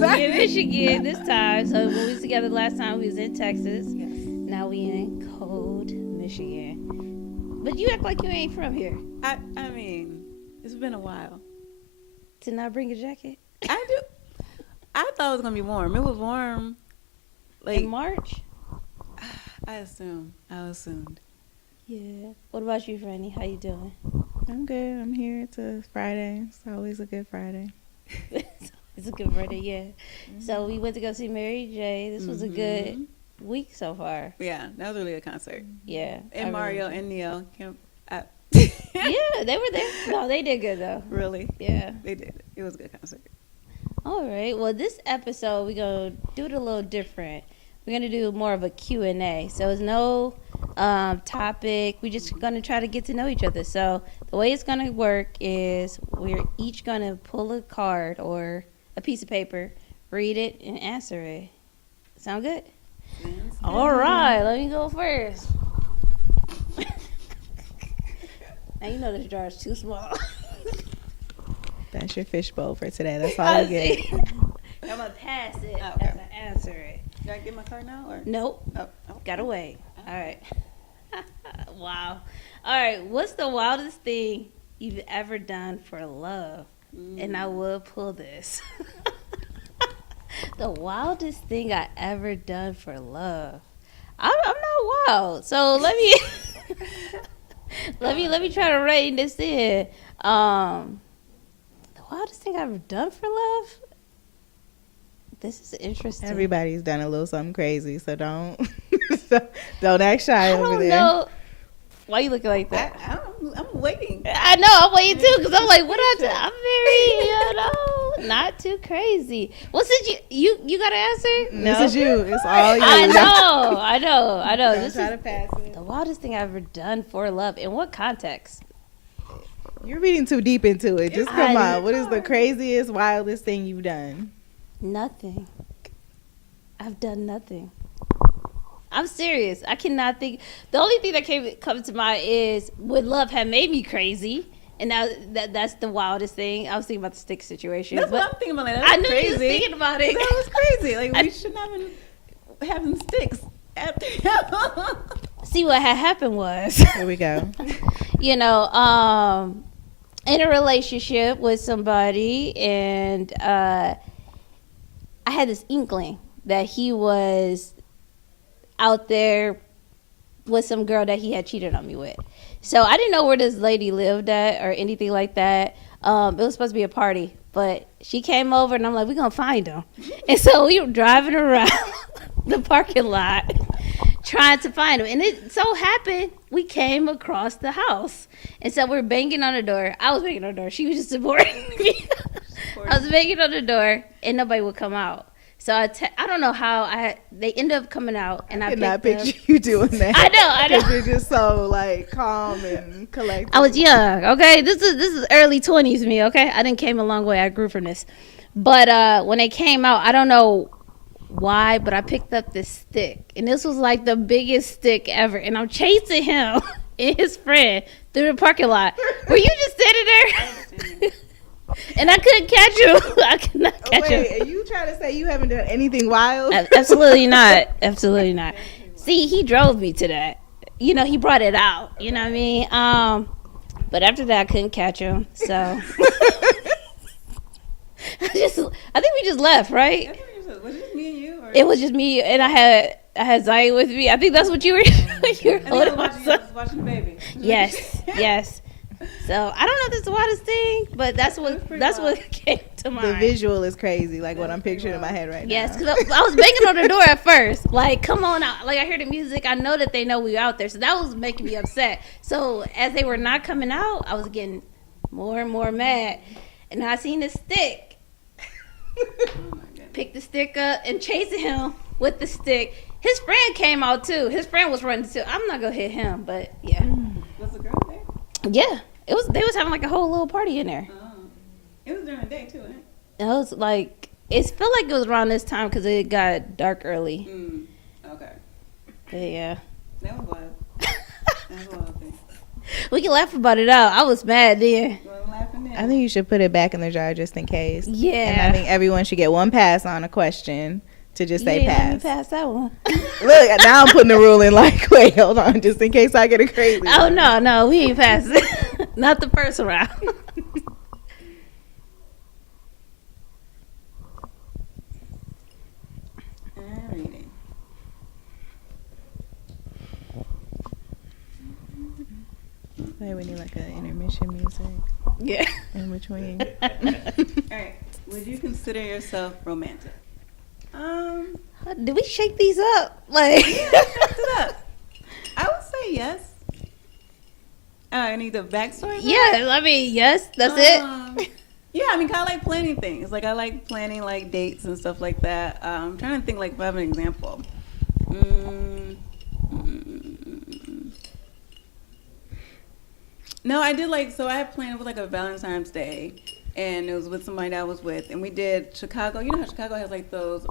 Yeah, we in Michigan this time. So when we was together last time, we was in Texas. Yes. Now we in cold Michigan. But you act like you ain't from here. I mean, it's been a while. Did not bring a jacket? I do. I thought it was gonna be warm. It was warm. Like In March? I assumed. Yeah. What about you, Franny? How you doing? I'm good. I'm here. It's a Friday. It's always a good Friday. It's a good Friday, yeah. So we went to go see Mary J. This was a good week so far. Yeah, that was really a concert. Yeah. And Mario and Neo. Yeah, they were there. No, they did good though. Really? Yeah. They did. It was a good concert. All right. Well, this episode we're gonna do it a little different. We're gonna do more of a Q&A. So it's no topic. We're just gonna try to get to know each other. So the way it's gonna work is we're each gonna pull a card or a piece of paper, read it, and answer it. Sound good? All right. Let me go first. Now you know this jar is too small. That's your fishbowl for today. That's all I get. I'm gonna pass it as I answer it. Did I get my card now? Or? Nope. Oh. Gotta wait. All right. Wow. All right. What's the wildest thing you've ever done for love? And I will pull this. The wildest thing I ever done for love. I'm not wild. So let me let me try to rein this in. The wildest thing I've ever done for love? This is interesting. Everybody's done a little something crazy, so don't don't act shy over there. I don't know. Why you looking like that? I'm waiting. I know, I'm waiting too, because I'm like, what I'm very, not too crazy. Well, since you got an answer? No. This is you. It's all you. I know. Don't This try is to pass it. the wildest thing I've ever done for love. In what context? You're reading too deep into it. Just come on. What is the craziest, wildest thing you've done? Nothing. I've done nothing. I'm serious. I cannot think. The only thing that comes to mind is would love have made me crazy, and now that's the wildest thing. I was thinking about the stick situation. That's what I'm thinking about. Like, that's I knew crazy. you was thinking about it. That was crazy. Like we should not have been having sticks after. See, what had happened was, Here we go. in a relationship with somebody, and I had this inkling that he was out there with some girl that he had cheated on me with. So I didn't know where this lady lived at or anything like that. It was supposed to be a party, but she came over and I'm like, we're going to find him. And so we were driving around the parking lot trying to find him. And it so happened we came across the house. And so we're banging on the door. I was banging on the door. She was just supporting me. I was banging on the door and nobody would come out. So I don't know how they ended up coming out, and I could not picked picture them. you doing that. I know. Because you're just so like calm and collected. I was young, okay. This is early 20s me, okay. I didn't came a long way. I grew from this, but when they came out, I don't know why, but I picked up this stick, and this was like the biggest stick ever, and I'm chasing him and his friend through the parking lot. Were you just sitting there? And I couldn't catch him. I could not catch him. Wait, are you trying to say you haven't done anything wild? Absolutely not. Absolutely not. See, he drove me to that. You know, he brought it out. You know what I mean? But after that, I couldn't catch him. So I think we just left, right? Was it just me and you? Or? It was just me, and I had Zaya with me. I think that's what you were. You were holding my son. Watching the baby. Yes. So I don't know if that's the wildest thing, but that's what came to mind. The visual is crazy, like what I'm picturing in my head right Yes, now. because I was banging on the door at first, like, come on out. Like, I hear the music. I know that they know we out there, so that was making me upset. So as they were not coming out, I was getting more and more mad, and I seen the stick. Picked the stick up and chasing him with the stick. His friend came out too. His friend was running too. I'm not gonna hit him, but yeah. Was the girl there? Yeah. They was having like a whole little party in there. It was during the day too, right? It was like, it felt like it was around this time because it got dark early. Okay. But yeah. That was wild. That was wild thing. We can laugh about it out. I was mad then. You wasn't laughing I think you should put it back in the jar just in case. Yeah. And I think everyone should get one pass on a question to just say Let me pass. pass that one. Look, now I'm putting the rule in like, wait, hold on, just in case I get a crazy Oh, one. no, we ain't passing. Not the first round. Alrighty. Like, we need like an intermission music Yeah. in between. Alright. Would you consider yourself romantic? Did we shake these up? Like, Shut it up. I would say yes. I need the backstory. yeah, I mean, yes, that's it. Yeah, I mean, kind of like planning things. Like, I like planning, like, dates and stuff like that. I'm trying to think, like, if I have an example. No, I did, like, so I had planned with, like, a Valentine's Day. And it was with somebody that I was with. And we did Chicago. You know how Chicago has, like, those,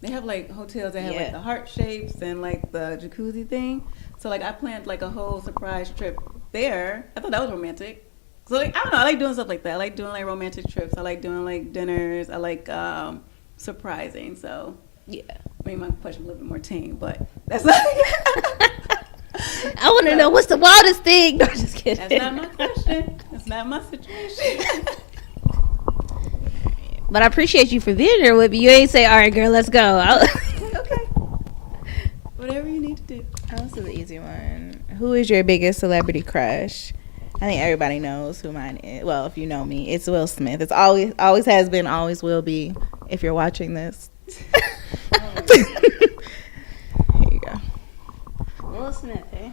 they have, like, hotels that have, like, the heart shapes and, like, the jacuzzi thing. So, like, I planned, like, a whole surprise trip there. I thought that was romantic. So, like, I don't know. I like doing stuff like that. I like doing, like, romantic trips. I like doing, like, dinners. I like surprising. So, Yeah. I mean, my question was a little bit more tame, but that's not. I want to know what's the wildest thing. No, just kidding. That's not my question. That's not my situation. But I appreciate you for being there with me. You ain't say, all right, girl, let's go. Okay. Whatever you need to do. Oh, this is an easy one. Who is your biggest celebrity crush? I think everybody knows who mine is. Well, if you know me, it's Will Smith. It's always has been, always will be. If you're watching this, here you go. Will Smith, eh?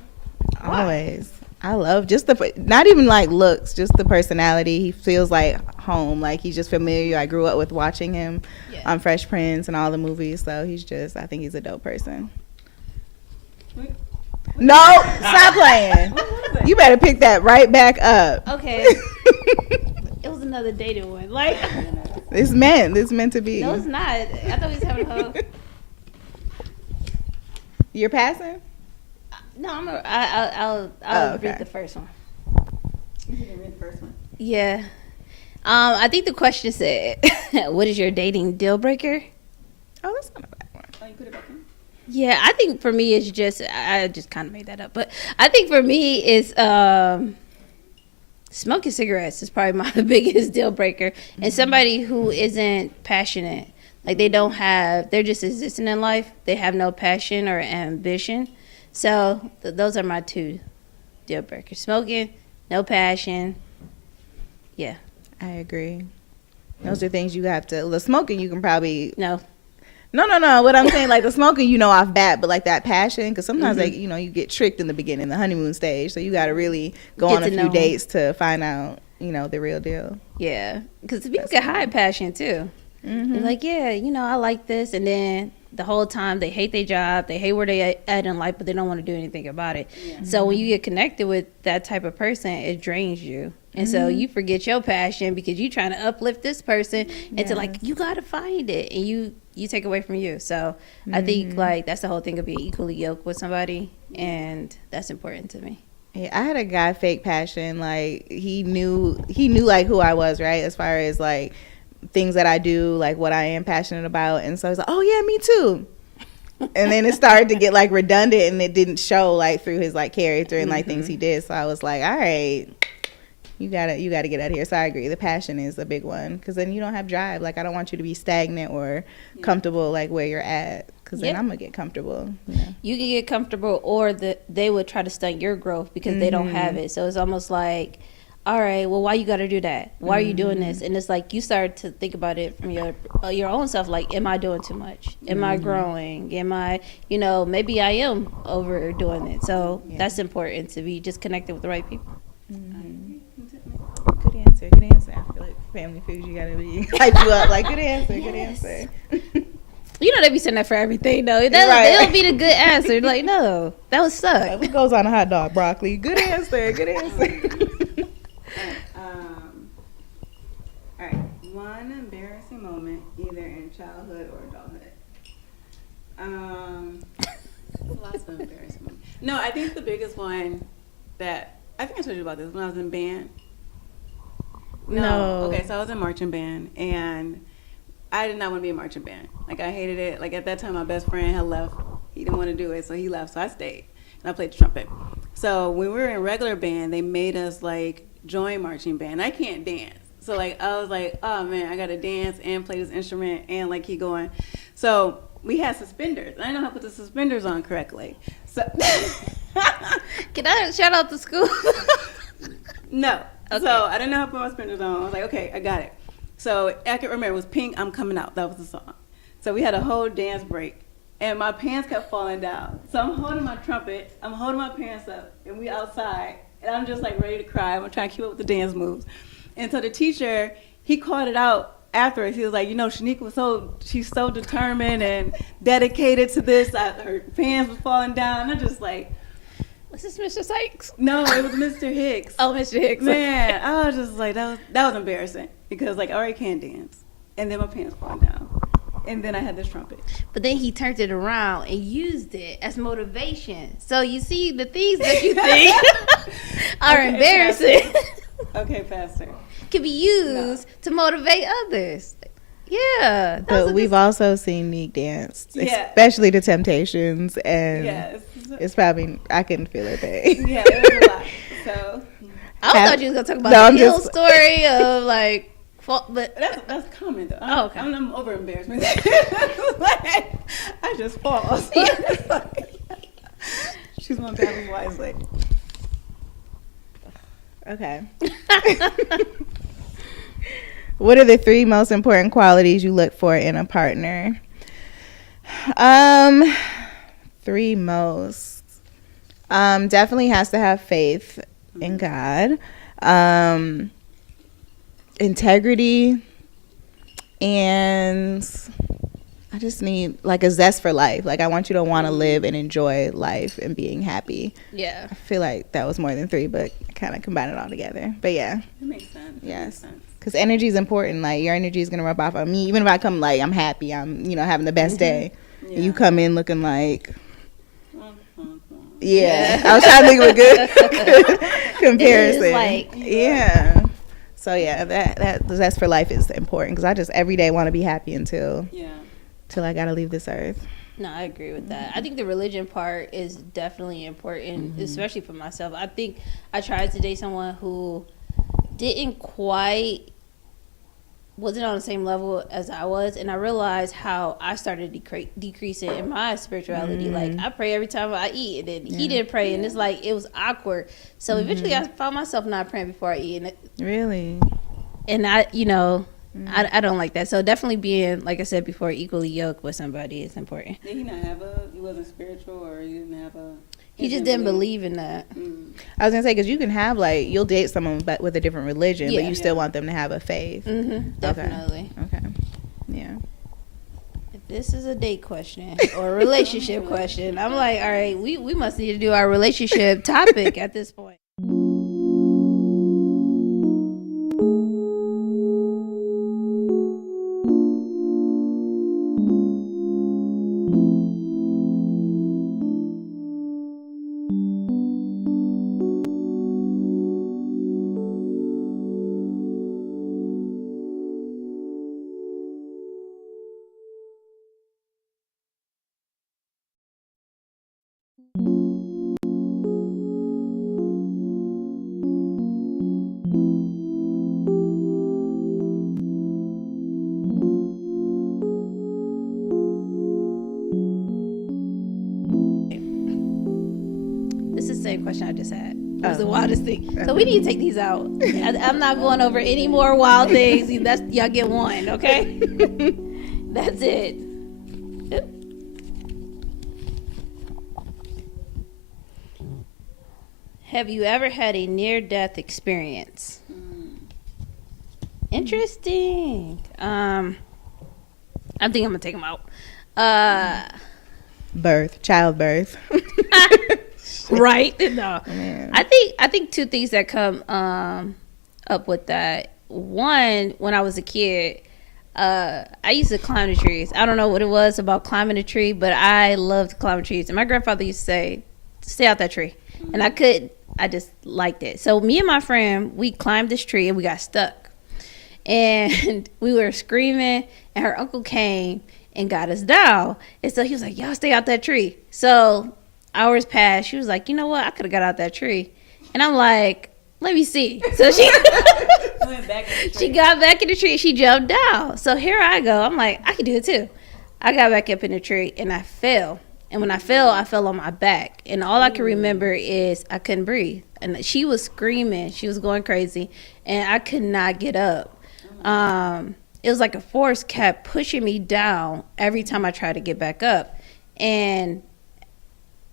Always. I love just not even like looks, just the personality. He feels like home, like he's just familiar. I grew up with watching him on Fresh Prince and all the movies, so I think he's a dope person. No, stop playing. You better pick that right back up. Okay. It was another dated one. Like, It's meant to be. no, it's not. I thought we was having a whole. You're passing? No, I'll okay. read the first one. You didn't read the first one. Yeah. I think the question said, what is your dating deal breaker? Oh, that's not a bad one. Oh, you put it back in? Yeah, I think for me it's just, I just kind of made that up, but I think for me it's smoking cigarettes is probably my biggest deal breaker. And somebody who isn't passionate, like they're just existing in life. They have no passion or ambition. So those are my two deal breakers. Smoking, no passion. Yeah. I agree. Those are things you have to. The smoking, you can probably. No. No. What I'm saying, like the smoking, off bat, but like that passion, because sometimes like you get tricked in the beginning, the honeymoon stage. So you got to really go on a few dates to find out, the real deal. Yeah, because people can hide passion too. They're like, yeah, I like this, and then the whole time they hate their job, they hate where they at in life, but they don't want to do anything about it. Yeah. So when you get connected with that type of person, it drains you. And so you forget your passion because you're trying to uplift this person into like, you got to find it. And you take away from you. So I think like that's the whole thing of being equally yoked with somebody. And that's important to me. Yeah, I had a guy fake passion. Like he knew like who I was, right? As far as like things that I do, like what I am passionate about. And so he's like, oh yeah, me too. And then it started to get like redundant and it didn't show like through his like character and like things he did. So I was like, all right. You gotta get out of here. So I agree. The passion is a big one because then you don't have drive. Like I don't want you to be stagnant or comfortable like where you're at because then I'm gonna get comfortable. You can get comfortable, or they would try to stunt your growth because they don't have it. So it's almost like, all right, well, why you got to do that? Why are you doing this? And it's like you start to think about it from your own self. Like, am I doing too much? Am I growing? Am I, maybe I am overdoing it. So that's important to be just connected with the right people. Good answer. I feel like Family Foods, you gotta be hype you up. Like, good answer. They be saying that for everything, though. Right. That'll be the good answer. Like, no, that would suck. Like, what goes on a hot dog? Broccoli. Good answer. All right. One embarrassing moment, either in childhood or adulthood. Lots of embarrassing moments. No, I think the biggest one that I think I told you about this when I was in band. No. Okay, so I was in marching band, and I did not want to be in marching band. Like, I hated it. Like, at that time, my best friend had left. He didn't want to do it, so he left. So I stayed, and I played the trumpet. So when we were in regular band, they made us, like, join marching band. I can't dance. So, like, I was like, oh, man, I got to dance and play this instrument and, like, keep going. So we had suspenders. I didn't know how to put the suspenders on correctly. So Can I shout out the school? No. Okay. So I didn't know how to put my suspenders on. I was like, okay, I got it. So I can remember it was Pink, I'm Coming Out. That was the song. So we had a whole dance break, and my pants kept falling down. So I'm holding my trumpet, I'm holding my pants up, and we outside, and I'm just like ready to cry. I'm trying to keep up with the dance moves. And so the teacher, he called it out afterwards. He was like, you know, Shanique she's so determined and dedicated to this. Her pants were falling down. And I'm just like, Was this Mr. Sykes? no, it was Mr. Hicks. Oh, Mr. Hicks. Man, I was just like, that was embarrassing, because like I already can't dance, and then my pants falling down, and then I had this trumpet. But then he turned it around and used it as motivation. So you see, the things that you think are Okay, embarrassing Okay, Pastor. can be used to motivate others. Yeah. But we've also seen Neek dance, Yeah. especially the Temptations, and Yes. it's probably, I can feel her pain. Yeah, it was a lot. So I thought you was going to talk about No, the I'm hill just- story of like, but that's common though. Oh, okay. I'm over embarrassment. Like, I just fall. She's my battles wisely. Okay. What are the 3 most important qualities you look for in a partner? 3 most. Definitely has to have faith in God. Integrity, and I just need like a zest for life. Like, I want you to want to live and enjoy life and being happy. yeah. I feel like that was more than 3, but kind of combine it all together. But yeah, That makes sense. yes, That makes sense. because energy is important. Like, your energy is gonna rub off on me. Even if I come like I'm happy, I'm having the best day. Yeah. You come in looking like, Mhm. yeah. I was trying to think of a good comparison. It is like- yeah. So yeah, that zest for life is important, because I just every day want to be happy until Yeah. I gotta leave this earth. No, I agree with that. I think the religion part is definitely important, especially for myself. I think I tried to date someone who wasn't on the same level as I was, and I realized how I started decreasing in my spirituality. Like, I pray every time I eat, and then he didn't pray, and it's like it was awkward. So eventually, I found myself not praying before I eat, Really? and I I don't like that. So definitely being, like I said before, equally yoked with somebody is important. Did he wasn't spiritual, or he didn't have a... He just didn't believe in that. I was gonna say, because you can have like, you'll date someone but with a different religion, but Yeah. you still want them to have a faith. Definitely. Okay. Yeah. If this is a date question or a relationship question, I'm like, all right, we must need to do our relationship topic at this point. This is the same question I just had. It was the wildest thing. So we need to take these out. I'm not going over any more wild things. Y'all get one, okay? That's it. Have you ever had a near-death experience? Interesting. I think I'm gonna take them out. Childbirth. Right? No. Man. I think 2 things that come up with that. One, when I was a kid, I used to climb the trees. I don't know what it was about climbing a tree, but I loved climbing trees. And my grandfather used to say, "Stay out that tree," and I couldn't. I just liked it. So me and my friend, we climbed this tree and we got stuck. and we were screaming, and her uncle came and got us down. And so he was like, y'all stay out that tree. So hours passed. She was like, you know what? I could have got out that tree. And I'm like, let me see. So she she got back in the tree. She jumped down. So here I go. I'm like, I can do it too. I got back up in the tree and I fell. And when I fell on my back. And all I can remember is I couldn't breathe. And she was screaming. She was going crazy. And I could not get up. It was like a force kept pushing me down every time I tried to get back up. And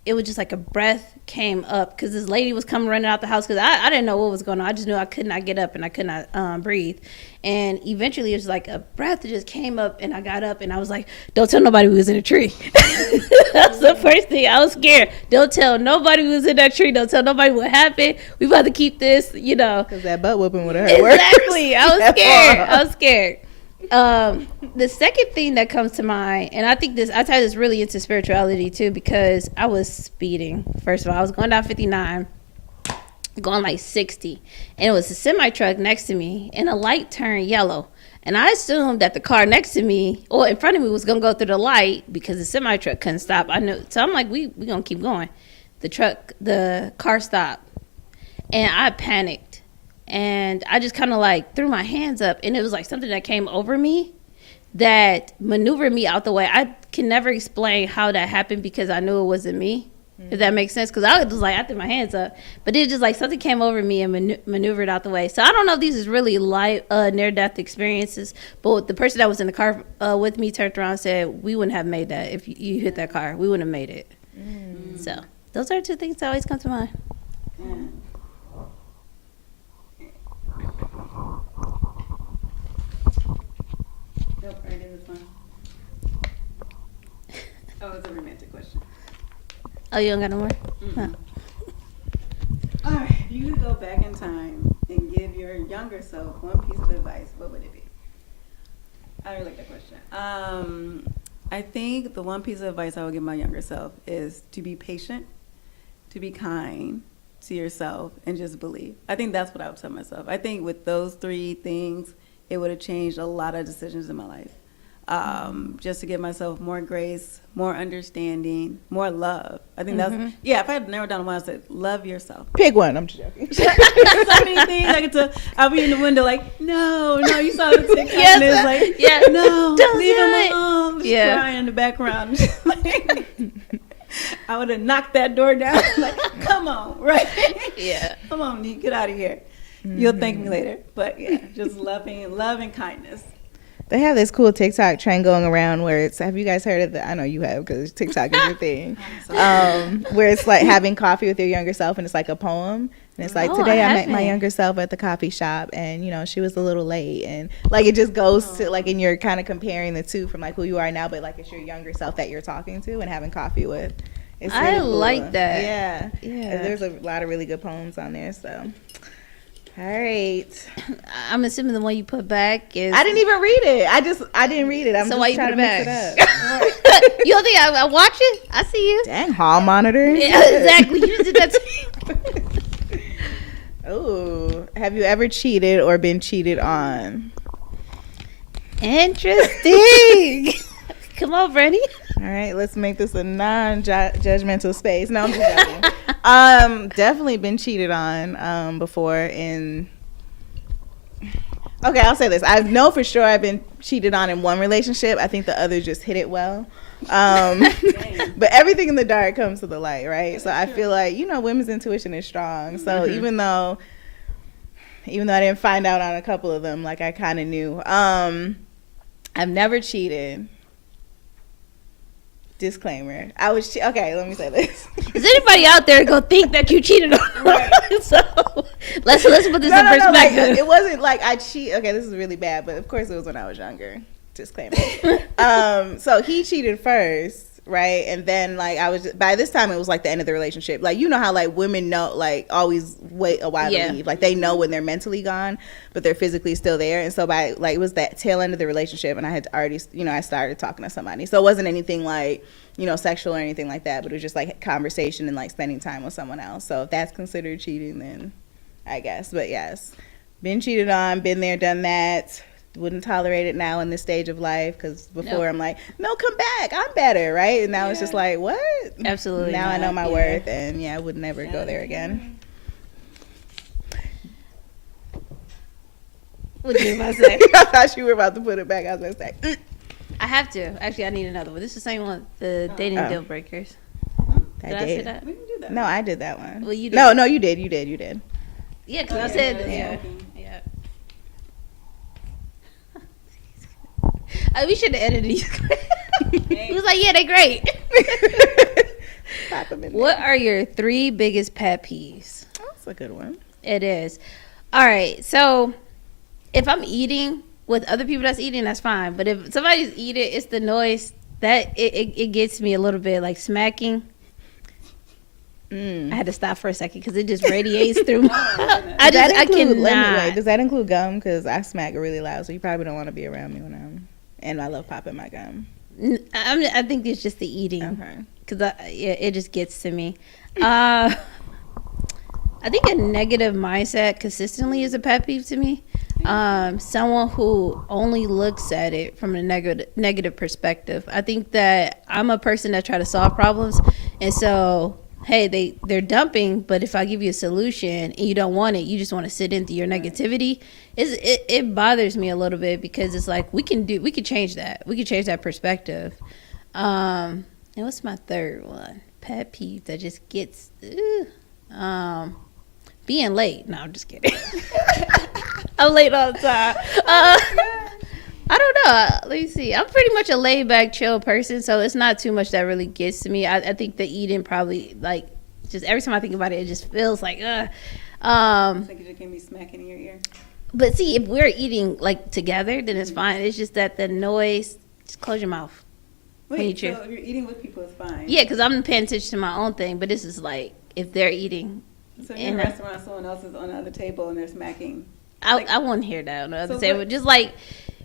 it was just like a breath came up because this lady was coming running out the house because I didn't know what was going on. I just knew I could not get up and I could not breathe. And eventually it was like a breath just came up and I got up and I was like, don't tell nobody we was in a tree. That's the first thing. I was scared. Don't tell nobody we was in that tree. Don't tell nobody what happened. We about to keep this, you know. Because that butt whooping would have hurt worse. Exactly. I was scared. I was scared. The second thing that comes to mind, and I think I tie this really into spirituality too, because I was speeding. First of all, I was going down 59, going like 60, and it was a semi truck next to me, and a light turned yellow. And I assumed that the car next to me or in front of me was gonna go through the light because the semi truck couldn't stop. I knew, so I'm like, we gonna keep going. The car stopped, and I panicked. And I just kind of like threw my hands up, and it was like something that came over me that maneuvered me out the way. I can never explain how that happened because I knew it wasn't me, if that makes sense. Because I was like, I threw my hands up, but it just like something came over me and maneuvered out the way. So I don't know if these is really near-death experiences, but the person that was in the car with me turned around and said, we wouldn't have made that if you hit that car. We wouldn't have made it. So those are two things that always come to mind. Nope, I did this one. Oh, it's a romantic question. Oh, you don't got no more? Huh. All right, if you could go back in time and give your younger self one piece of advice, what would it be? I really like that question. I think the one piece of advice I would give my younger self is to be patient, to be kind to yourself, and just believe. I think that's what I would tell myself. I think with those three things, it would have changed a lot of decisions in my life. Just to give myself more grace, more understanding, more love. I think that's, if I had to narrow down one, I said, love yourself. Pick one. I'm just joking. So many things I'll be in the window like, no, you saw the TikTok. Yes, and it's like, no, don't leave do him it. alone. Just crying in the background. I would have knocked that door down. Like, come on, right? Yeah. Come on, D, get out of here. You'll thank me later. But yeah, just love and kindness. They have this cool TikTok trend going around where it's, have you guys heard of it? I know you have because TikTok is your thing. Where it's like having coffee with your younger self and it's like a poem. And it's like, today I met my younger self at the coffee shop and, you know, she was a little late. And like it just goes to like, and you're kind of comparing the two from like who you are now, but like it's your younger self that you're talking to and having coffee with. It's really cool. like that. Yeah. There's a lot of really good poems on there. So. All right. I'm assuming the one you put back is. I didn't even read it. I didn't read it. I'm so just why you trying put to it mix back? it up. You don't think I watch it? I see you. Dang, hall monitor. Yeah, exactly. You just did that to me. Oh, have you ever cheated or been cheated on? Interesting. Come on, Brandy. All right, let's make this a non-judgmental space. No, I'm just joking. Definitely been cheated on before. Okay, I'll say this. I know for sure I've been cheated on in one relationship. I think the other just hit it well. But everything in the dark comes to the light, right? So I feel like, you know, women's intuition is strong. So even though I didn't find out on a couple of them, like I kind of knew. I've never cheated. Disclaimer. Okay, let me say this. Is anybody out there gonna think that you cheated on her? So let's put this in perspective. Like, it wasn't like I cheat. Okay, this is really bad, but of course it was when I was younger. Disclaimer. So he cheated first, right? And then like by this time it was like the end of the relationship. Like, you know how like women know, like always wait a while to leave. Like they know when they're mentally gone, but they're physically still there. And so by like it was that tail end of the relationship, and I had already, you know, I started talking to somebody. So it wasn't anything like, you know, sexual or anything like that, but it was just like conversation and like spending time with someone else. So if that's considered cheating, then I guess. But yes, been cheated on, been there, done that. Wouldn't tolerate it now in this stage of life, because before I'm like, no, come back, I'm better, right? And now it's just like, what? Absolutely now not. I know my worth, and I would never go there again. What you about to say? I thought you were about to put it back. I was going to say I have to. Actually, I need another one. This is the same one, the dating deal breakers. I Did I say that? We didn't do that. No, I did that one. Well, you did. No, you did. Yeah, because I said yeah. We should have edited these. He was like, yeah, they're great. Pop 'em in What there. are your 3 biggest pet peeves? That's a good one. It is. All right. So if I'm eating with other people that's eating, that's fine. But if somebody's eating, it's the noise that it gets me a little bit like smacking. I had to stop for a second because it just radiates through my. I cannot. Does that include gum? Because I smack really loud, so you probably don't want to be around me when and I love popping my gum. I think it's just the eating. Okay. Because it just gets to me. I think a negative mindset consistently is a pet peeve to me. Someone who only looks at it from a negative perspective. I think that I'm a person that try to solve problems, and so hey, they're dumping, but if I give you a solution and you don't want it, you just want to sit into your negativity. It bothers me a little bit because it's like we can change that. We can change that perspective. And what's my third one? Pet peeve that just gets being late. No, I'm just kidding. I'm late all the time. I don't know. Let me see. I'm pretty much a laid back, chill person, so it's not too much that really gets to me. I think the eating probably, like, just every time I think about it, it just feels like, It's like you just gave me smacking in your ear. But see, if we're eating, like, together, then it's fine. It's just that the noise, just close your mouth. Wait, so if you're eating with people, it's fine? Yeah, because I'm paying attention to my own thing, but this is like, if they're eating. So you're in a restaurant, someone else is on the other table, and they're smacking. I won't hear that on the other table. Just like,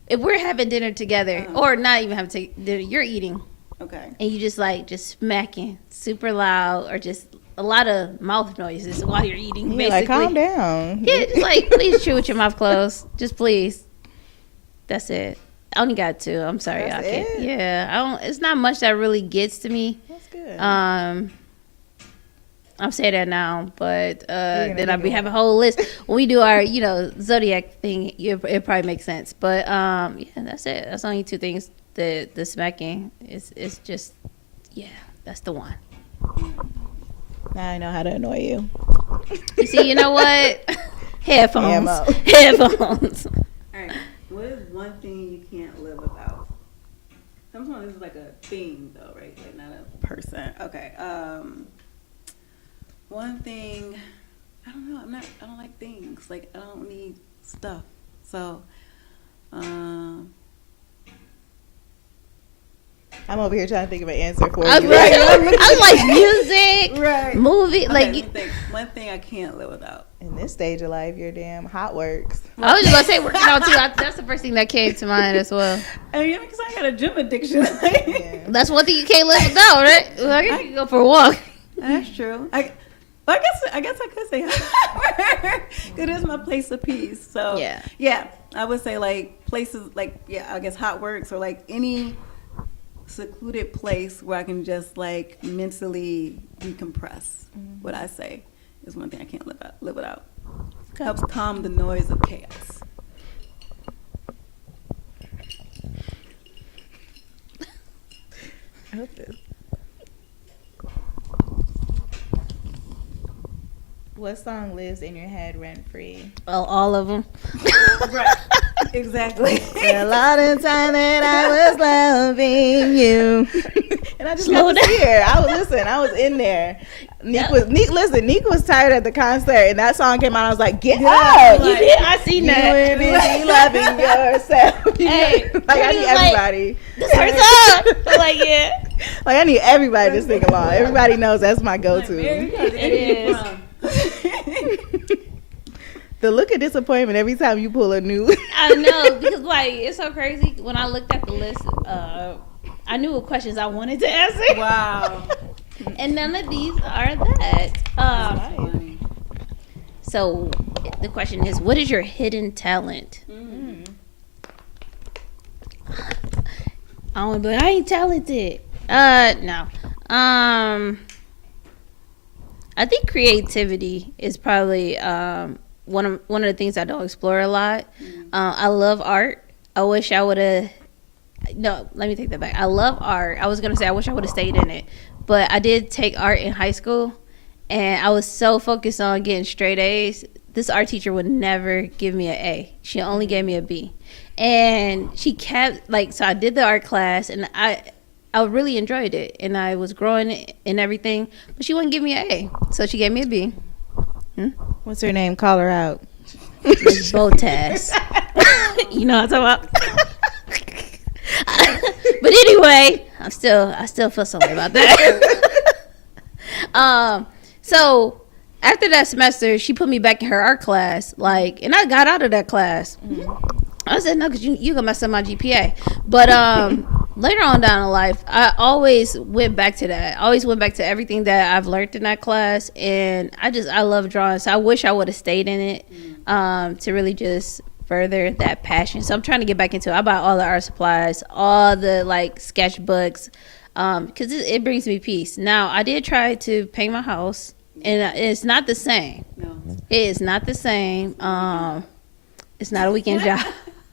if we're having dinner together, or not even having dinner, you're eating. Okay. And you just smacking super loud, or just a lot of mouth noises while you're eating, basically. Like, calm down. Yeah, just please chew with your mouth closed. Just please. That's it. I only got 2. I'm sorry. That's y'all can't. it? Yeah, it's not much that really gets to me. That's good. I'm saying that now, but then I'll be having a whole list. When we do our, Zodiac thing, it probably makes sense. But yeah, that's it. That's only 2 things. The smacking is just, that's the one. Now I know how to annoy you. You see, you know what? Headphones. All right. What is one thing you can't live without? Sometimes this is like a thing, though, right? Like not a person. Okay. One thing, I don't know. I don't like things. Like I don't need stuff. So, I'm over here trying to think of an answer for you. I like music, right? Movie, Okay, one thing I can't live without. In this stage of life, your damn hot works. I was just gonna say working out too. That's the first thing that came to mind as well. I mean, because I got a gym addiction. Yeah. That's one thing you can't live without, right? I can go for a walk. That's true. I guess I could say it is my place of peace. So yeah, I would say like places like I guess Hot Works or like any secluded place where I can just like mentally decompress. What I say is one thing I can't live without. Okay. Helps calm the noise of chaos. I hope this. What song lives in your head rent free? Well, all of them. Right. Exactly. A lot of time that I was loving you, and I just got to hear. I was in there. Nick was tired at the concert, and that song came out. I was like, "Get up!" You did. I seen that. You be loving yourself. Hey, I need everybody. This her song. I'm yeah. I need everybody to sing along. Everybody knows that's my go-to. It is. The look of disappointment every time you pull a new. I know, because it's so crazy. When I looked at the list, I knew what questions I wanted to answer. Wow. And none of these are that. So the question is, what is your hidden talent? I don't be like, I ain't talented. No. I think creativity is probably one of the things I don't explore a lot. I love art. I wish I would have. No, let me take that back. I love art. I was gonna say I wish I would have stayed in it, but I did take art in high school, and I was so focused on getting straight A's. This art teacher would never give me an A. She only gave me a B, and she kept like. So I did the art class, and I really enjoyed it, and I was growing and everything, but she wouldn't give me an A, so she gave me a B. What's her name? Call her out. Miss Botas. You know what I'm talking about? But anyway, I still feel some way about that. So after that semester, she put me back in her art class, like, and I got out of that class. I said, no, because you gonna mess up my GPA. But later on down in life, I always went back to that. I always went back to everything that I've learned in that class, and I love drawing. So I wish I would have stayed in it to really just further that passion. So I'm trying to get back into it. I buy all the art supplies, all the like sketchbooks, because it brings me peace. Now, I did try to paint my house, and it's not the same. No. It is not the same. It's not a weekend job.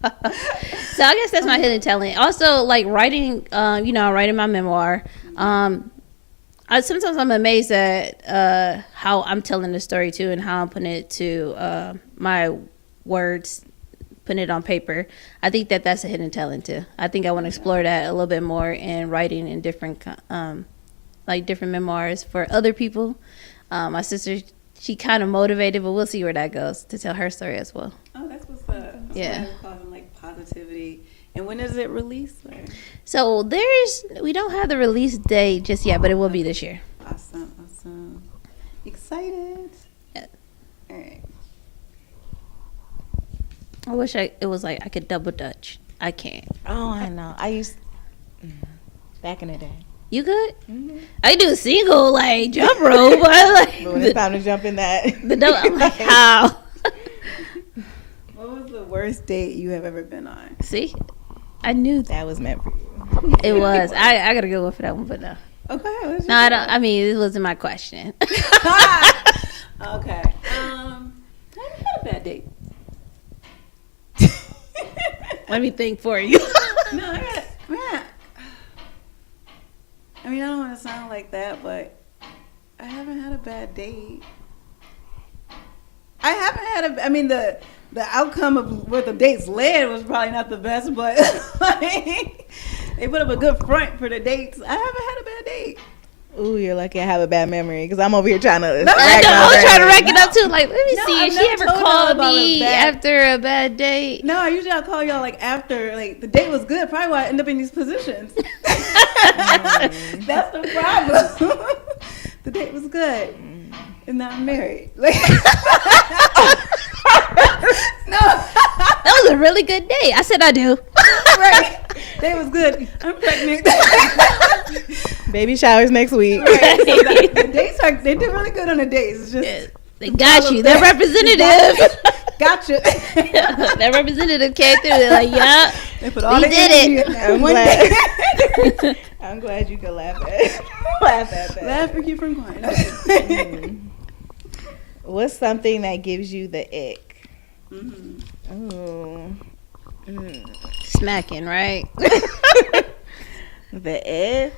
So I guess that's my hidden talent. Also, like writing, writing my memoir. Sometimes I'm amazed at how I'm telling the story too, and how I'm putting it to my words, putting it on paper. I think that's a hidden talent too. I think I want to explore that a little bit more in writing in different different memoirs for other people. My sister, she kind of motivated, but we'll see where that goes to tell her story as well. Oh, that's what's up. Yeah. Causing like positivity. And when is it released? Or? So we don't have the release date just yet, but it will be this year. Awesome. Excited. Yeah. All right. I wish it was like I could double dutch. I can't. Oh, I know. I used back in the day. You good? Mm-hmm. I do a single like jump rope, but when it's time to jump in that, I'm like, how? What was the worst date you have ever been on? See, I knew that was meant for you. It was. I gotta go for that one, but no. Okay. No, I don't. I mean, this wasn't my question. Okay. I haven't had a bad date. Let me think for you. No, I mean, I don't want to sound like that, but I haven't had a bad date. I haven't had I mean, the outcome of where the dates led was probably not the best, but like, they put up a good front for the dates. I haven't had a bad date. Ooh, you're lucky I have a bad memory because I'm over here trying to. I was trying to rack it up too. Like, let me see if she ever called me after a bad date. No, usually I'll call y'all like after like the date was good. Probably why I end up in these positions. That's the problem. The date was good, and now I'm married. Like, no, that was a really good date. I said I do. Right. Date was good. I'm pregnant. Baby showers next week. Right. So the dates they did really good on the dates. It's just they got you. Their representative. Gotcha. That representative came through. They're like, yeah, they put all we did it. I'm glad you could laugh at that. Laugh and keep from crying. What's something that gives you the ick? Smacking, right? The ick?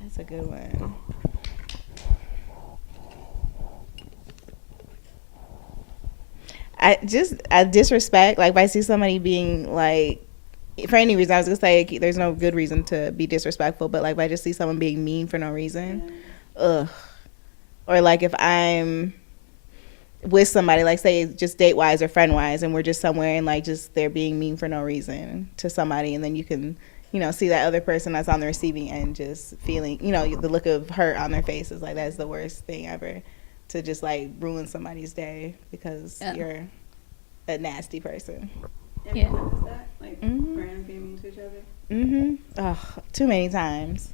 That's a good one. I disrespect. Like, if I see somebody being like, for any reason, I was gonna say there's no good reason to be disrespectful, but like if I just see someone being mean for no reason, ugh. Or like if I'm with somebody, like say just date wise or friend wise, and we're just somewhere and like just they're being mean for no reason to somebody, and then you can, see that other person that's on the receiving end just feeling, the look of hurt on their face is like, that's the worst thing ever, to just like ruin somebody's day because you're a nasty person. Have you noticed that? Like friends being mean to each other? Oh, too many times.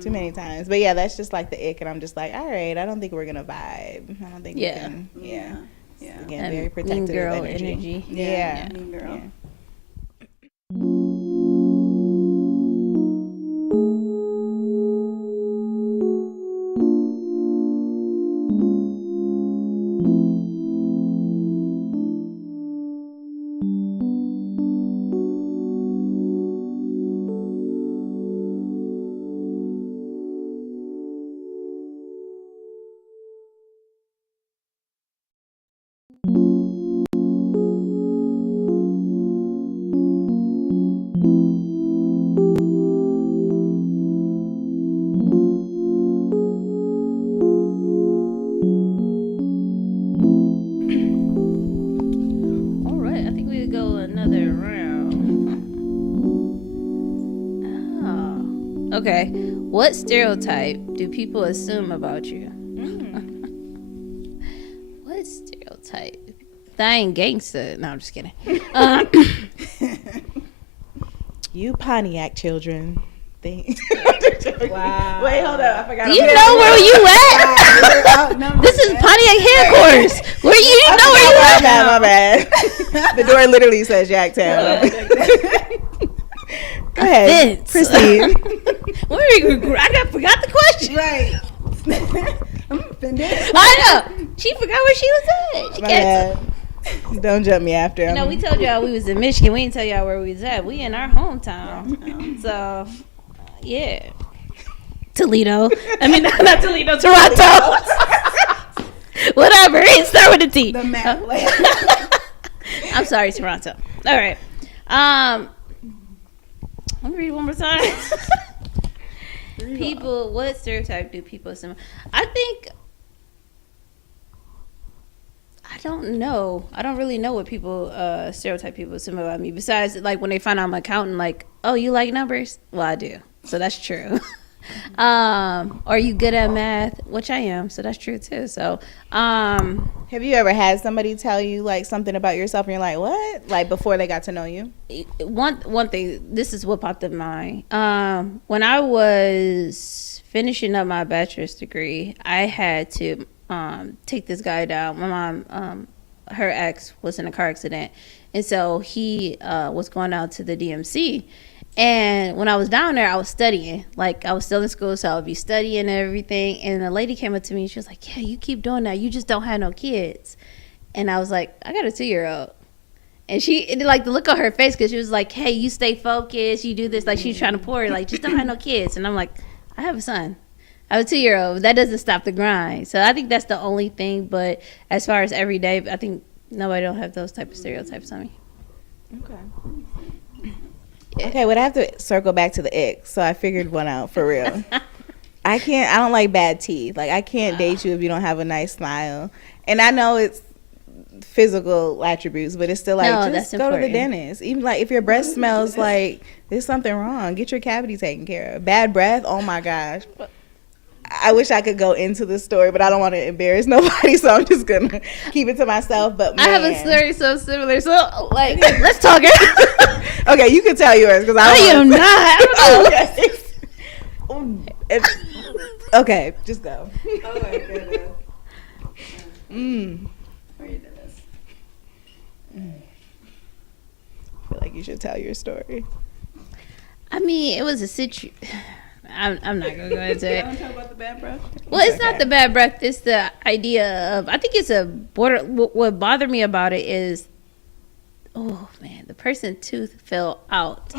too many times. But yeah, that's just like the ick, and I'm just like, all right, I don't think we're gonna vibe. I don't think we can. Yeah. Again, And very protective mean girl energy. Yeah. Mean girl. Yeah. All right, I think we could go another round. Oh, okay. What stereotype do people assume about you? What stereotype? That I ain't gangster. No, I'm just kidding. You Pontiac children. Wow. Wait, hold up. I forgot. Do you know where you at? This is Pontiac headquarters. Where you know where you at? My bad. The door literally says Jacktown. Go ahead. Proceed. I forgot the question. Right. I'm offended. I know. She forgot where she was at. She My can't. bad. Don't jump me after. No, we told y'all we was in Michigan. We didn't tell y'all where we was at. We in our hometown. So, yeah. Toledo. I mean, not Toledo, Toronto. Whatever. It start with a T. The map. I'm sorry, Toronto. All right. Let me read it one more time. People, what stereotype do people assume? I don't know. I don't really know what people stereotype people assume about me. Besides, like when they find out I'm an accountant, like, oh, you like numbers? Well, I do. So that's true. Are you good at math? Which I am. So that's true too. So, have you ever had somebody tell you like something about yourself and you're like, what? Like before they got to know you? One thing, this is what popped in mind. When I was finishing up my bachelor's degree, I had to take this guy down. My mom, her ex was in a car accident, and so he was going out to the DMC. And when I was down there, I was studying. Like, I was still in school, so I would be studying and everything. And a lady came up to me, and she was like, yeah, you keep doing that. You just don't have no kids. And I was like, I got a 2-year-old. And she, like, the look on her face, because she was like, hey, you stay focused. You do this. Like, she was trying to pour her, like, just don't have no kids. And I'm like, I have a son. I have a 2-year-old. That doesn't stop the grind. So I think that's the only thing. But as far as every day, I think nobody don't have those type of stereotypes on me. Okay. Okay, but I have to circle back to the ick. So I figured one out for real. I don't like bad teeth. Like, I can't date you if you don't have a nice smile. And I know it's physical attributes, but it's still like, just go to the dentist. Even like if your breath smells like there's something wrong, get your cavity taken care of. Bad breath, oh my gosh. I wish I could go into the story, but I don't want to embarrass nobody, so I'm just gonna keep it to myself. But man. I have a story so similar. So, like, let's talk. Okay, you can tell yours because I am not. Okay. Okay, just go. Oh my goodness. I feel like you should tell your story. I mean, it was a situation. I'm not gonna go into it. You want to talk about the bad breath? Well, it's not the bad breath. It's the idea of. I think it's a border. What bothered me about it is, oh man, the person's tooth fell out,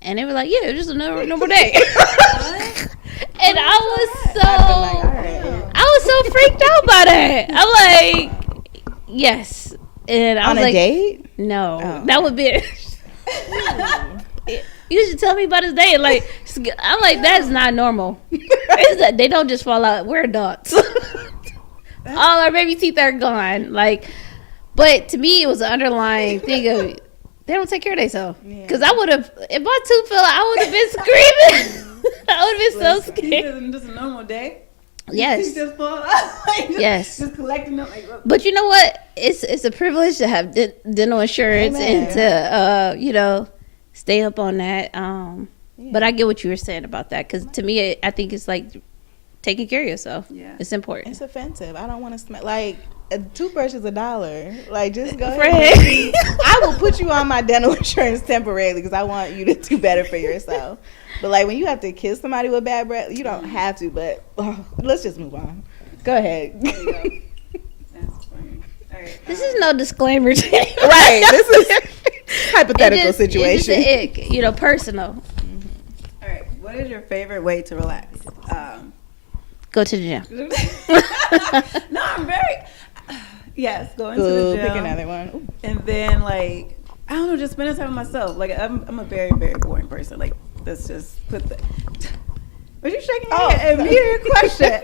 and they were like, "Yeah, it was just another normal day." And I was so freaked out by that. I'm like, yes, and I was on a like, date? No, that would be. You should tell me about his day. Like, I'm like, that's not normal. They don't just fall out. We're adults. All our baby teeth are gone. Like, but to me, it was an underlying thing of they don't take care of themselves. Because I would have, if my tooth fell out, I would have been screaming. I would have been so scared. Just a normal day. Yes. Just fall out. Yes. Just collecting them. But you know what? It's a privilege to have dental insurance and to stay up on that. But I get what you were saying about that, because to me, I think it's like taking care of yourself. Yeah. It's important. It's offensive. I don't want to smell like a toothbrush is $1. Like, just go ahead. I will put you on my dental insurance temporarily because I want you to do better for yourself. But like when you have to kiss somebody with bad breath, you don't have to. But let's just move on. Go ahead. There you go. That's funny. All right. This is no disclaimer. Right. This is hypothetical situation. It's just ick, personal. All right. What is your favorite way to relax? Go to the gym. No, I'm very. Yes, going to the gym. Pick another one. Ooh. And then like I don't know, just spending time with myself. Like I'm a very, very boring person. Like let's just put the. Were you shaking your head? Immediate question.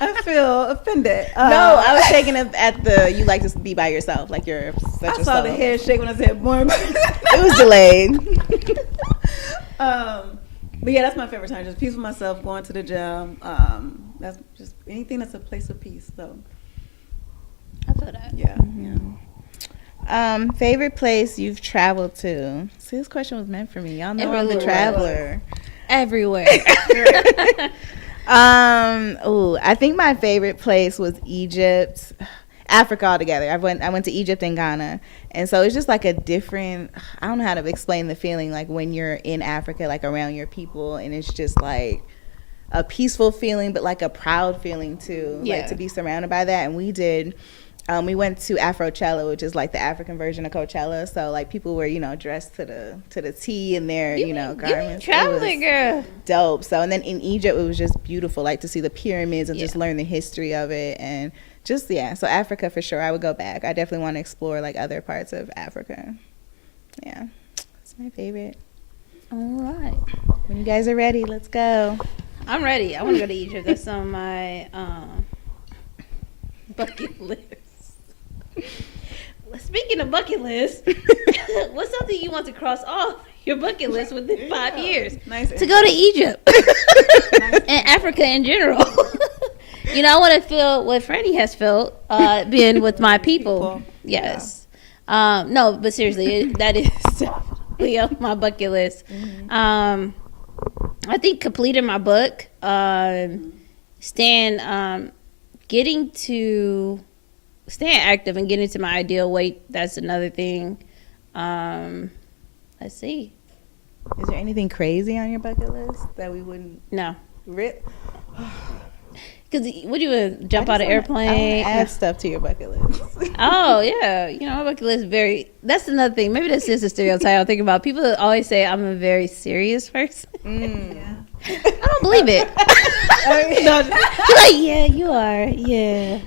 I feel offended. No, I was shaking it at the you like to be by yourself, like you're such I a saw the head shake when I said boring. It was delayed. But yeah, that's my favorite time. Just peace with myself, going to the gym. That's just anything that's a place of peace. So I feel that. yeah. Favorite place you've traveled to? See, this question was meant for me. Y'all know I'm the Everywhere. traveler. Everywhere. I think my favorite place was Egypt, Africa altogether. I went to Egypt and Ghana, and so it's just like a different. I don't know how to explain the feeling like when you're in Africa, like around your people, and it's just like a peaceful feeling, but like a proud feeling too. Yeah. Like to be surrounded by that, and we did. We went to Afrochella, which is like the African version of Coachella. So like people were, dressed to the T in their, garments. Traveling, girl. Dope. So and then in Egypt, it was just beautiful, like to see the pyramids and just learn the history of it and just So Africa for sure, I would go back. I definitely want to explore like other parts of Africa. Yeah, it's my favorite. All right. When you guys are ready, let's go. I'm ready. I want to go to Egypt. That's on my bucket list. Speaking of bucket list, what's something you want to cross off your bucket list within 5 years? Nice. To go to Egypt and Africa in general. I want to feel what Franny has felt being with my people. Yes. Yeah. No, but seriously, that is definitely on my bucket list. I think completing my book, staying active and getting to my ideal weight. That's another thing. Let's see. Is there anything crazy on your bucket list that we wouldn't No. rip? Because would you jump out of airplane? Add stuff to your bucket list. Oh yeah, my bucket list that's another thing. Maybe this is a stereotype I'm thinking about. People always say I'm a very serious person. Yeah. I don't believe it. No, like, yeah, you are. Yeah.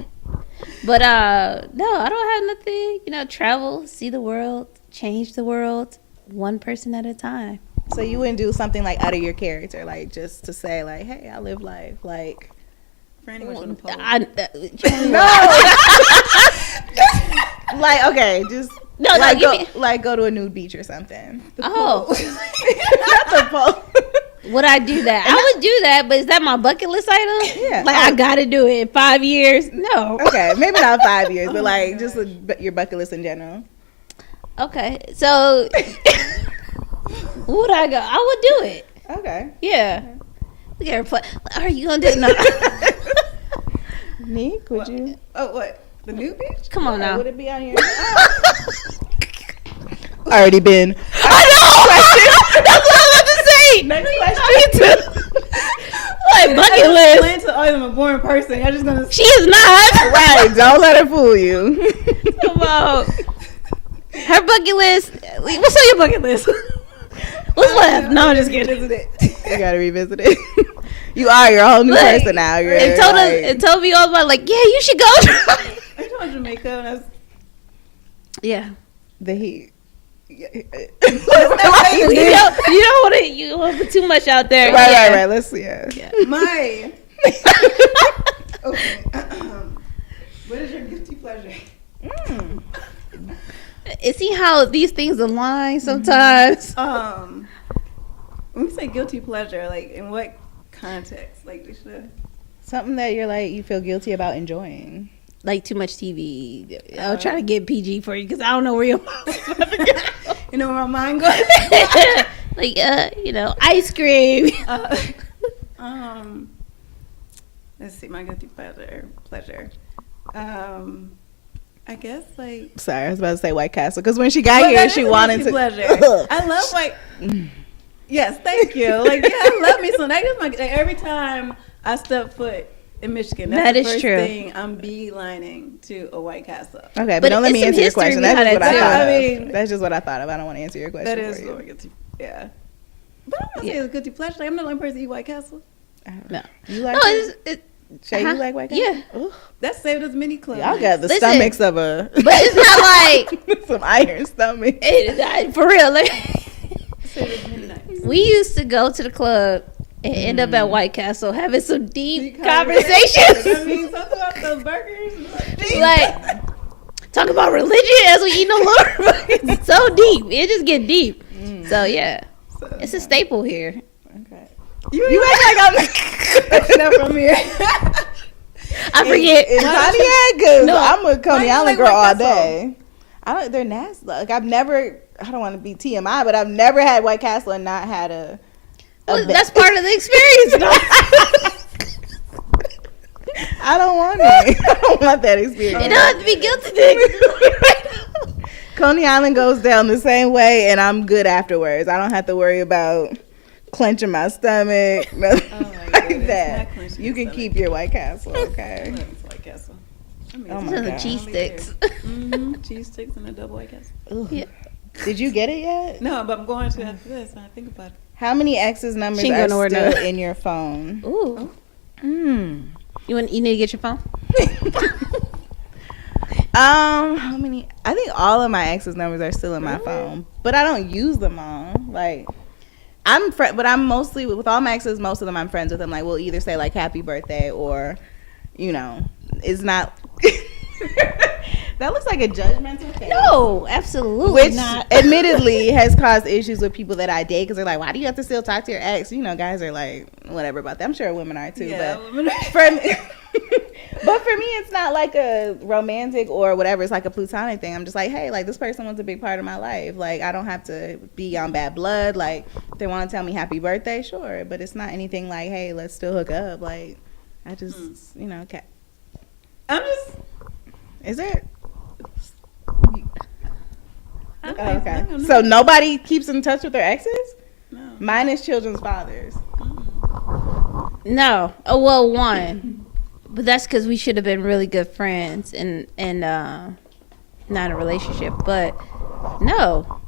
But no, I don't have nothing. Travel, see the world, change the world, one person at a time. So you wouldn't do something like out of your character, like just to say like, hey, I live life, like. Franny was on the pole. No. Like okay, just no, go to a nude beach or something. Oh, Not the pole. Would I do that? I would do that, but is that my bucket list item? Yeah. Like I gotta do it in 5 years? No. Okay, maybe not 5 years, but like just your bucket list in general. Okay, so would I go? I would do it. Okay. Yeah. Look at her play. Are you gonna do it? No. Nick, would you? Oh, what? The new bitch? Come on now. Would it be on your? Already been. I know. That's what I was about to say. Next question. What bucket list? Explain to I'm a boring person. Y'all just gonna. She is not. Right. Don't let her fool you. About her bucket list. What's on your bucket list? What's left? No, I'm just kidding. You gotta revisit it. You are. You're a whole new person now. It told me all about like, yeah, you should go. I told Jamaica and I was. Yeah. The heat. You don't want to. You want to put too much out there. Right. Let's see. Yeah. My. Okay. What is your guilty pleasure? See how these things align sometimes. When we say guilty pleasure, like in what context? Like we should. Something that you're like you feel guilty about enjoying. Like too much TV. I'll try to get PG for you because I don't know where your mind's about to go. You know where my mind goes? Like, ice cream. Let's see, my guilty pleasure. I guess like. Sorry, I was about to say White Castle because when she got here, she wanted to. Pleasure. I love White. Yes, thank you. Like, yeah, I love me some. That is my. Every time I step foot in Michigan, that's the first thing I'm beelining to a White Castle. Okay, but don't let me answer your question. That's just what I thought of. That's just what I thought of. I don't want to answer your question. That is what guilty. Yeah. But I'm not saying it's a guilty pleasure. Like, I'm not the only person to eat White Castle. No, you like it? Shay, you like White Castle? Yeah. Ooh. That's saved as mini club. Y'all got the stomachs of a. But it's not like some iron stomach. For real. Like, saved as mini nights. We used to go to the club and end up at White Castle having some deep conversations. I mean, talk about those burgers. Like, talk about religion as we eat no Lord. It's so deep. It just get deep. So yeah, it's a staple here. Okay. You act like I'm not from here. I forget. In Pontiac, because I'm a Coney Island girl all Castle? day. They're nasty. Like I don't want to be TMI, but I've never had White Castle and not had a that's part of the experience. I don't want it. I don't want that experience. You don't have to be guilty. Coney Island goes down the same way, and I'm good afterwards. I don't have to worry about clenching my stomach, nothing like that. You can keep your White Castle, okay? White Castle. Oh my God. Cheese sticks. Cheese sticks and a double White Castle. Yeah. Did you get it yet? No, but I'm going to after this. And I think about it. How many exes numbers are still in your phone? Ooh. You need to get your phone? How many? I think all of my exes numbers are still in my phone, but I don't use them all. Like, but I'm mostly with all my exes. Most of them I'm friends with them. Like, we'll either say like happy birthday or, it's not. That looks like a judgmental thing. No, absolutely Which, not. admittedly, has caused issues with people that I date because they're like, "Why do you have to still talk to your ex?" Guys are like, whatever about that. I'm sure women are too. Yeah, but for me, it's not like a romantic or whatever. It's like a platonic thing. I'm just like, hey, like this person was a big part of my life. Like I don't have to be on bad blood. Like if they want to tell me happy birthday, sure. But it's not anything like, hey, let's still hook up. Like I just, okay. I'm just. Is there? Okay. So nobody keeps in touch with their exes? No. Mine is children's fathers. No. Oh, well, one. But that's because we should have been really good friends and not in a relationship. But no.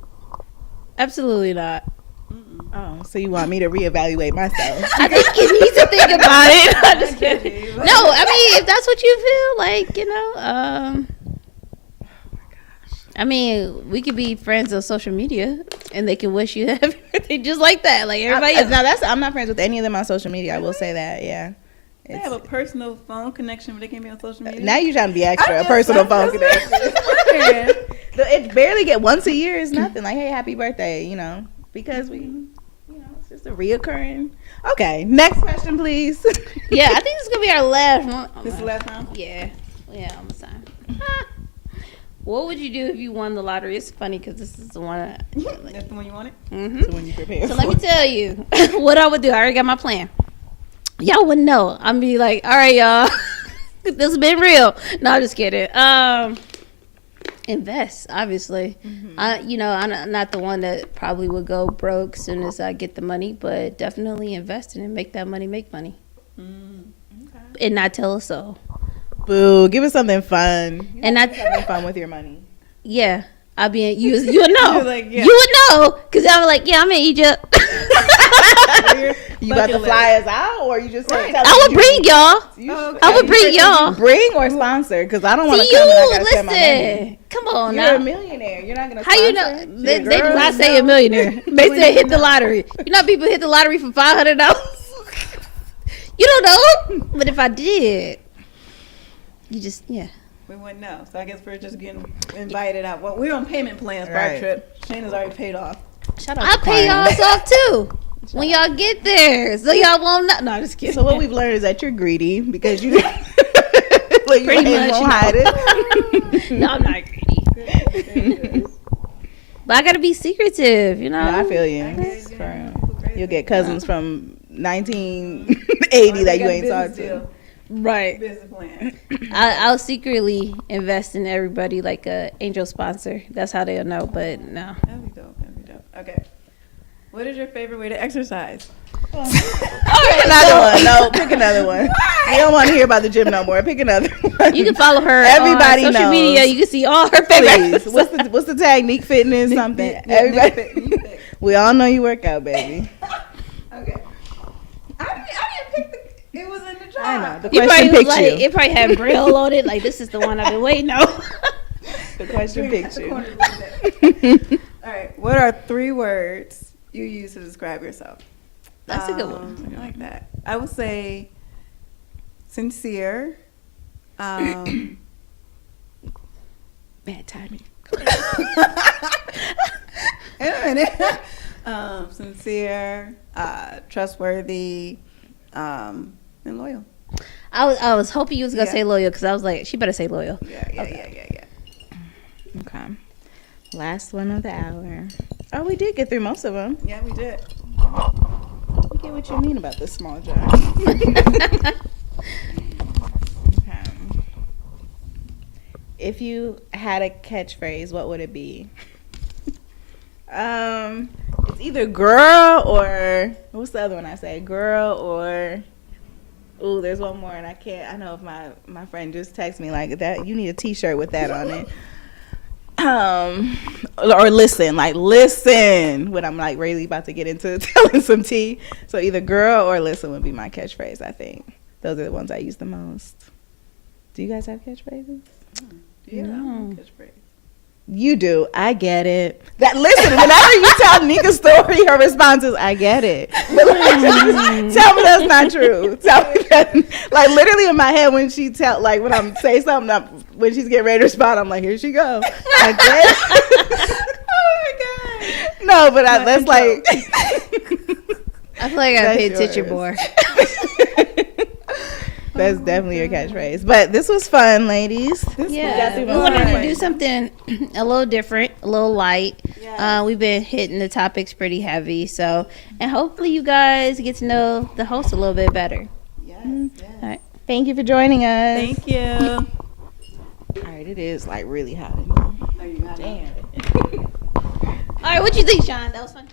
Absolutely not. Oh, so you want me to reevaluate myself? I think you need to think about it. I'm just kidding. No, I mean, if that's what you feel, like, I mean, we could be friends on social media, and they can wish you happy birthday just like that, like everybody else. I'm not friends with any of them on social media. I will say that, yeah. They have a personal phone connection, but they can't be on social media. Now you're trying to be extra, a personal phone connection. It barely get once a year is nothing. Like, hey, happy birthday, because we, it's just a reoccurring. Okay, next question, please. Yeah, I think this is gonna be our last one. This is the last round? Yeah, almost time. What would you do if you won the lottery? It's funny because this is the one. That's the one you wanted? Mm-hmm. That's the one you prepared. So let me tell you what I would do. I already got my plan. Y'all wouldn't know. I'm be like, all right, y'all. This has been real. No, I'm just kidding. Invest, obviously. Mm-hmm. I'm not the one that probably would go broke as soon as I get the money, but definitely invest in it. Make that money make money. Okay. And not tell a soul. Boo, give us something fun. Something fun with your money. Yeah. I'll be in, you would know. Like, yeah. You would know, because I was like, yeah, I'm in Egypt. You about to fly us out, or you just say, I would bring y'all. I would bring y'all. Bring or sponsor, because I don't want to See, come and I gotta listen. spend my money. Come on You're now. a millionaire. You're not gonna. How you know? They did not say a millionaire. They said hit the lottery. You know, people hit the lottery for $500. You don't know, but if I did, you just We wouldn't know. So I guess we're just getting invited out. Well, we're on payment plans for our trip. Shayna's already paid off. Shut up. I'll pay y'all off too when y'all get there, so y'all won't know. No, I'm just kidding. So what we've learned is that you're greedy because you Pretty much won't hide it. No, I'm not greedy. But I gotta be secretive, you know. No, I feel you. You'll get cousins from 1980 that you ain't talked to. Right. Business plan. I'll secretly invest in everybody like a angel sponsor. That's how they'll know. But no. That'd be dope. Okay. What is your favorite way to exercise? Pick another one. No, pick another one. We don't want to hear about the gym no more. Pick another one. You can follow her. Everybody on social knows. media. You can see all her favorite. Please. What's the tag? Nick Fitness something. Everybody. Nick Fit. We all know you work out, baby. Okay. I didn't pick the. It was in the job. I know. The You question probably picked like, you. it probably had Braille on it. Like, this is the one I've been waiting on. The question picked you. All right. What are 3 words you use to describe yourself? That's a good one. I like that. I would say sincere. Bad timing. In a minute. Sincere, trustworthy, and loyal. I was hoping you was gonna Yeah. say loyal because I was like, she better say loyal. Yeah. Okay. Last one of the hour. Oh, we did get through most of them. Yeah, we did. I get what you mean about this small jar. Okay. If you had a catchphrase, what would it be? It's either girl or what's the other one I say? Girl or there's one more and I can't. I know if my friend just texted me like that. You need a T-shirt with that on it. Or listen when I'm like really about to get into telling some tea. So either girl or listen would be my catchphrase. I think those are the ones I use the most. Do you guys have catchphrases? Yeah. No. Catchphrase. You do. I get it. That listen. Whenever you tell Nika's story, her response is, "I get it." But tell me that's not true. Tell me that. Like literally in my head when she when I'm say something, when she's getting ready to respond, I'm like, "Here she go." I get it. Oh my god. No, but that's like. I feel like I That's paid attention yours. more. That's definitely your catchphrase. But this was fun, ladies. Yeah, through we most wanted of to it. do something a little different, a little light. Yes. We've been hitting the topics pretty heavy, so and hopefully you guys get to know the host a little bit better. Yes. All right. Thank you for joining us. Thank you. All right, it is like really hot in here. No, you got it. Damn. All right, what you think, Sean? That was fun.